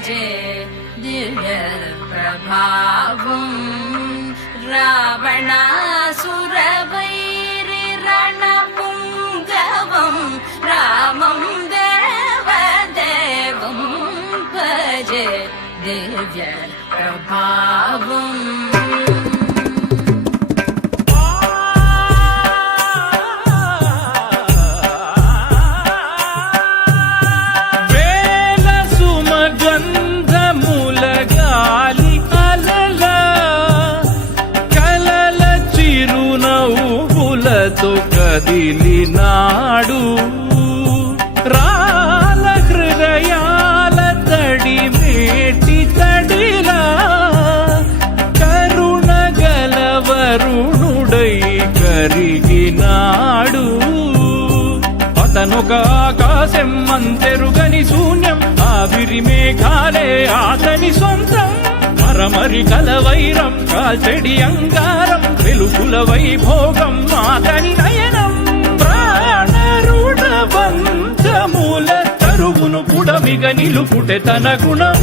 భజే దివ్య ప్రభావం రావణాసురవైరి రణపుంగవం రామం దేవదేవం భజే దివ్య ప్రభావం కదిలినాడు రాల హృదయాల తడి మేటి తడిలా కరుణ గలవరుణుడై కరిగినాడు అతనొక ఆకాశం అంతెరుగని శూన్యం ఆవిరి మేఘాలే అతని సొంతం మరమరి కలవైరం కాల్చెడి అంగారం వెలుగుల వైభోగం అతని నయనం ప్రాణరుణ బంధముల తరువును పుడమిగ నిలుపుటె తన గుణం